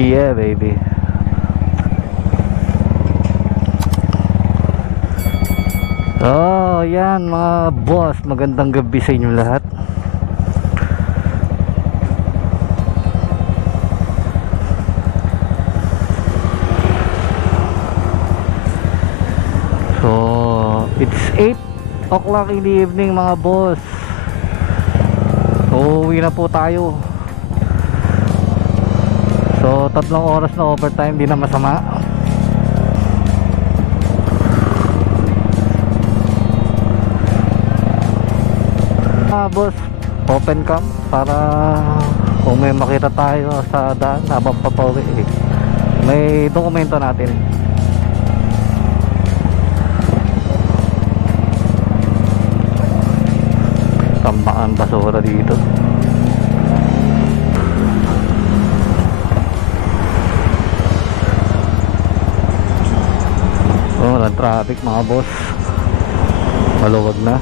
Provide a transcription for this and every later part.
Yeah, baby. Oh, yan mga boss. Magandang gabi sa inyo lahat. So, it's 8 o'clock in the evening mga boss. Uuwi na po tayo. So 3 oras na overtime, di na masama. Boss, open cam para kung may makita tayo sa daan habang papauwi, may dokumento natin. Tambakan basura dito. Oh, walang traffic mga boss. Maluwag na.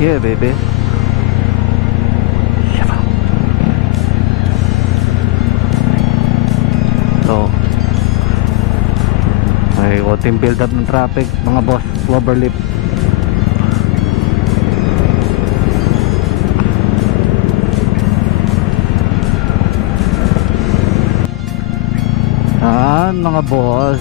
Yeah, baby. So, may konting build up ng traffic mga boss. Cloverleaf. Mga boss,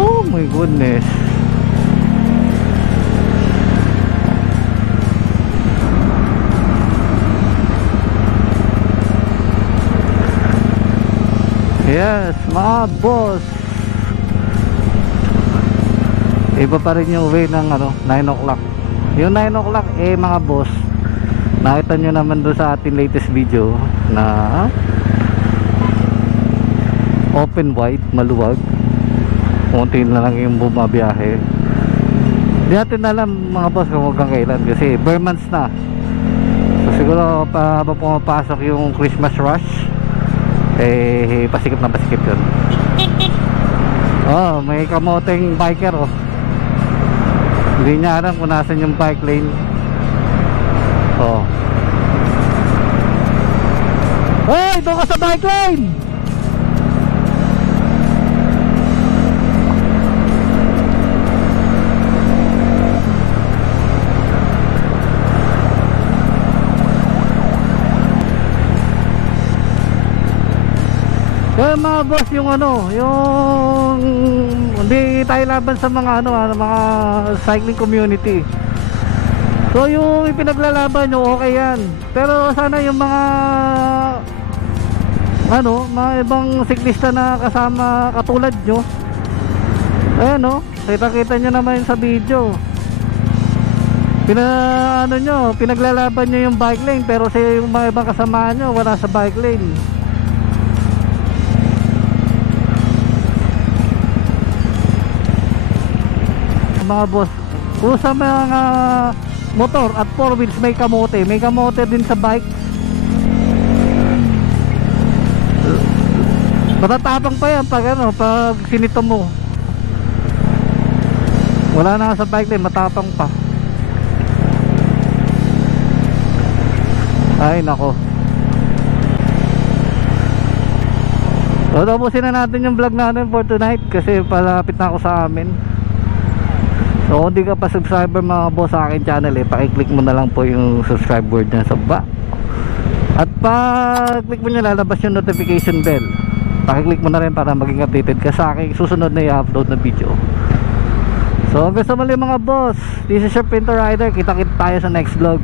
oh my goodness. Yes, mga boss. Iba pa rin yung way ng 9 o'clock. Yung 9 o'clock mga boss, nakita nyo naman doon sa ating latest video na open wide, maluwag. Kunti na lang yung bumabiyahe. Hindi natin alam mga boss kung hanggang kailan kasi bare months na. So siguro pa habang pumapasok yung Christmas rush, pasikip na pasikip yun. Oh, may kamoteng biker oh. Hindi niya alam kung nasan yung bike lane. Oh. Hey, doon ka sa bike lane! Kaya mga boss, yung yung hindi tayo laban sa mga mga cycling community. So yung ipinaglalaban nyo, okay yan. Pero sana yung mga mga ibang siklista na kasama katulad nyo, ayan kita-kita nyo naman sa video. Pinaglalaban nyo yung bike lane, pero sa yung mga ibang kasama nyo wala sa bike lane. Mga boss, kung sa mga motor at 4 wheels may kamote din sa bike. Matatapang pa yan pag pag sinito mo. Wala na sa bike lane, matapang pa. Ay nako. So tapusin na natin yung vlog natin for tonight kasi palapit na ako sa amin. So kung di ka pa subscriber mga boss sa akin channel, paki-click mo na lang po yung subscribe word dyan sa baba. At pag-click mo nyo, lalabas yung notification bell. Paki-click mo na rin para maging updated ka sa aking susunod na i-upload na video. So hanggang sa muli mga boss, this is your Pinto Rider. Kita-kita tayo sa next vlog.